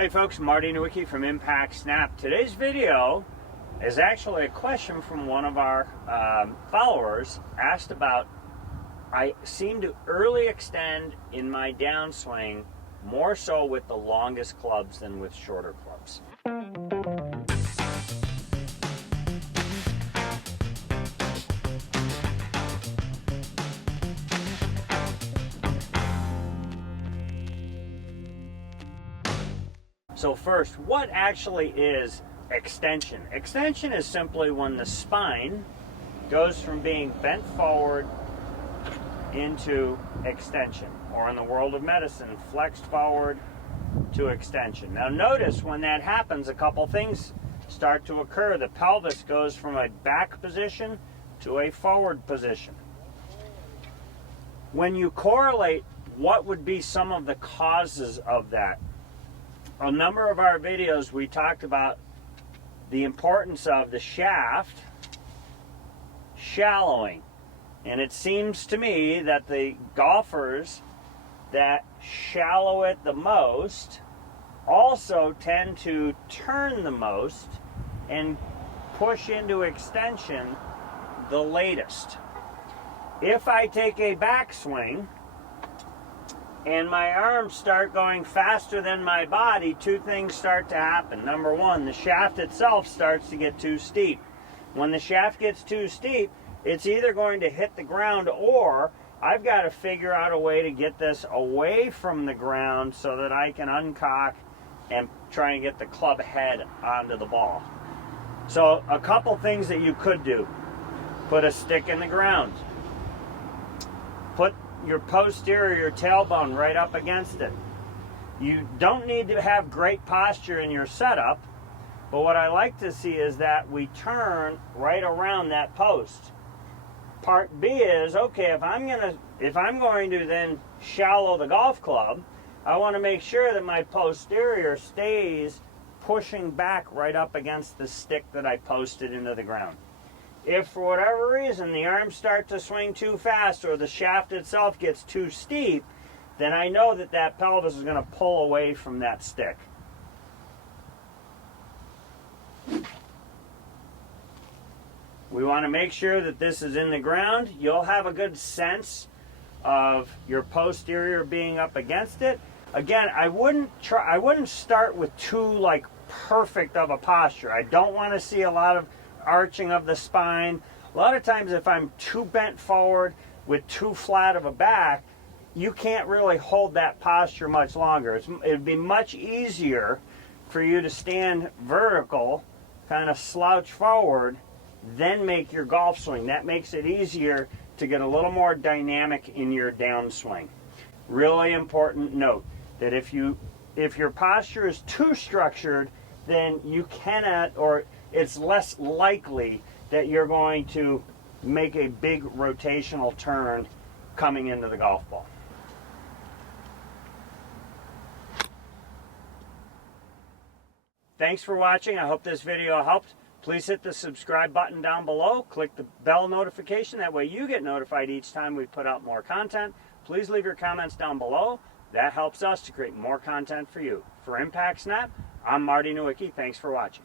Hey folks, Marty Nowicki from Impact Snap. Today's video is actually a question from one of our followers asked about, I seem to early extend in my downswing more so with the longest clubs than with shorter clubs. So first, what actually is extension? Extension is simply when the spine goes from being bent forward into extension, or in the world of medicine, flexed forward to extension. Now notice when that happens, a couple things start to occur. The pelvis goes from a back position to a forward position. When you correlate what would be some of the causes of that, a number of our videos we talked about the importance of the shaft shallowing. And it seems to me that the golfers that shallow it the most also tend to turn the most and push into extension the latest. If I take a backswing and my arms start going faster than my body, two things start to happen. Number one, the shaft itself starts to get too steep. When the shaft gets too steep, it's either going to hit the ground, or I've got to figure out a way to get this away from the ground so that I can uncock and try and get the club head onto the ball. So a couple things that you could do. Put a stick in the ground. Put your posterior, your tailbone right up against it. You don't need to have great posture in your setup, but what I like to see is that we turn right around that post. Part B is, okay, if I'm going to then shallow the golf club, I want to make sure that my posterior stays pushing back right up against the stick that I posted into the ground. If for whatever reason the arms start to swing too fast or the shaft itself gets too steep, then I know that that pelvis is going to pull away from that stick. We want to make sure that this is in the ground. You'll have a good sense of your posterior being up against it. Again, I wouldn't start with too perfect of a posture. I don't want to see a lot of arching of the spine. A lot of times if I'm too bent forward with too flat of a back, you can't really hold that posture much longer. It'd be much easier for you to stand vertical, kind of slouch forward, then make your golf swing. That makes it easier to get a little more dynamic in your downswing. Really important note that if your posture is too structured, then you cannot, or it's less likely that you're going to make a big rotational turn coming into the golf ball. Thanks for watching. I hope this video helped. Please hit the subscribe button down below. Click the bell notification. That way you get notified each time we put out more content. Please leave your comments down below. That helps us to create more content for you. For Impact Snap, I'm Marty Nowicki. Thanks for watching.